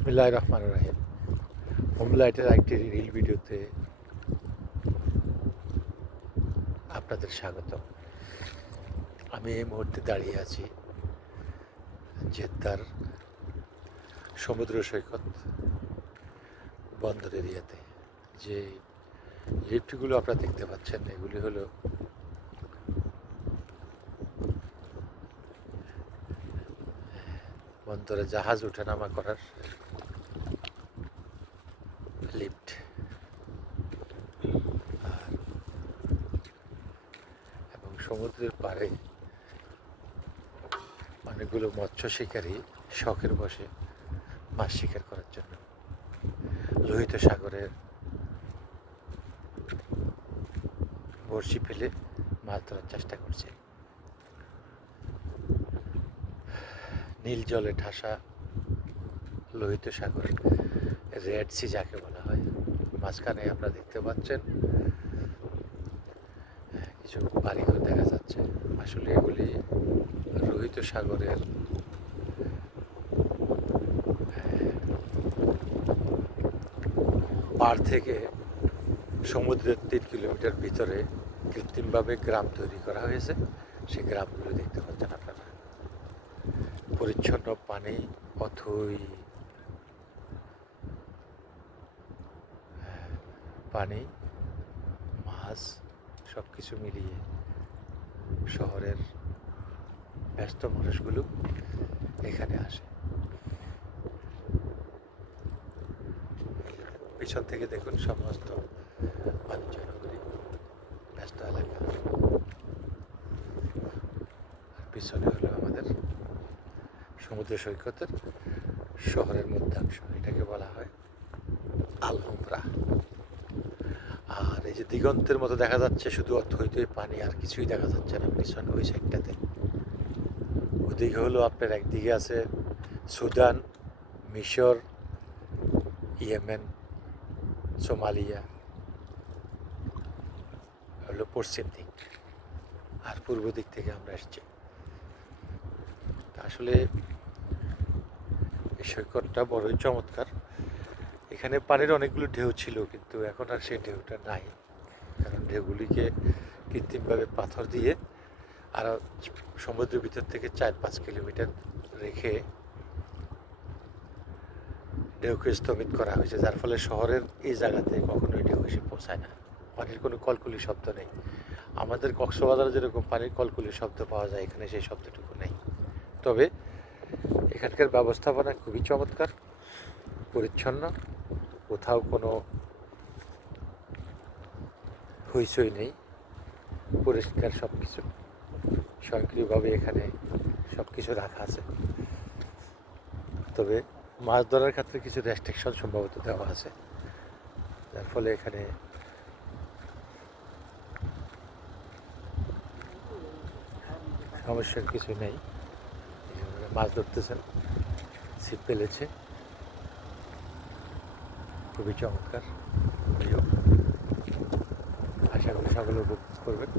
বিসমিল্লাহ রহমান রাহিম। হোমলাইটের একটি রিল ভিডিওতে আপনাদের স্বাগত আমি এই মুহূর্তে দাঁড়িয়ে আছি জেদ্দার সমুদ্র সৈকত বন্দর এরিয়াতে। যে লিফটগুলো আপনারা দেখতে পাচ্ছেন, এগুলি হলো বন্দরে জাহাজ ওঠানামা করার লিফট আর এবং সমুদ্রের পাড়ে অনেকগুলো মৎস্য শিকারী শখের বসে মাছ শিকার করার জন্য। লোহিত সাগরের বড়শি ফেলে মাছ ধরার চেষ্টা করছে। নীল জলে ঠাসা লোহিত সাগর রেড সি যাকে বলা হয়। মাঝখানে আপনারা দেখতে পাচ্ছেন আহ, কিছু বাড়িঘর দেখা যাচ্ছে। আসলে এগুলি লোহিত সাগরের আহ, পাড় থেকে সমুদ্রের তিন কিলোমিটার ভিতরে কৃত্রিমভাবে গ্রাম তৈরি করা হয়েছে। সেই গ্রামগুলো দেখতে পাচ্ছেন আপনারা। পরিচ্ছন্ন পানি অথই হ্যাঁ, পানি, মাছ সব কিছু মিলিয়ে শহরের ব্যস্ত মানুষগুলো এখানে আসে। পিছন থেকে দেখুন সমস্ত বাণিজ্য নগরী, ব্যস্ত এলাকা। আর পিছনে হলো আমাদের সমুদ্র সৈকতের শহরের মধ্যাংশ, এটাকে বলা হয় আলহমরা আর এই যে দিগন্তের মতো দেখা যাচ্ছে, শুধু অর্থ অথৈতই পানি আর কিছুই দেখা যাচ্ছে না পিছনে ওই সাইডটাতে। ওদিকে হলো আপনার একদিকে আছে সুদান, মিশর, ইয়েমেন, সোমালিয়া, হলো পশ্চিম দিক, আর পূর্ব দিক থেকে আমরা এসেছি। আসলে সৈকতটা বড়ই চমৎকার। এখানে পানির অনেকগুলো ঢেউ ছিল, কিন্তু এখন আর সেই ঢেউটা নাই। কারণ ঢেউগুলিকে কৃত্রিমভাবে পাথর দিয়ে আর সমুদ্রের ভিতর থেকে চার পাঁচ কিলোমিটার রেখে ঢেউকে স্থগিত করা হয়েছে, যার ফলে শহরের এই জায়গাতে কখনোই ঢেউ এসে পৌঁছায় না। পানির কোনো কলকুলি শব্দ নেই। আমাদের কক্সবাজারে যেরকম পানির কলকুলি শব্দ পাওয়া যায়, এখানে সেই শব্দটুকু নেই। তবে এখানকার ব্যবস্থাপনা খুবই চমৎকার, পরিচ্ছন্ন। কোথাও কোনো হইচই নেই। পরিষ্কার সব কিছু স্বয়ংক্রিয়ভাবে এখানে সব কিছু রাখা আছে। তবে মাছ ধরার ক্ষেত্রে কিছু রেস্ট্রিকশন সম্ভবত দেওয়া আছে। যার ফলে এখানে সমস্যার কিছু নেই। মাছ ধরতেছেন ছিপ পেলেছে খুবই চমৎকার। করি সকলে উপভোগ করবেন।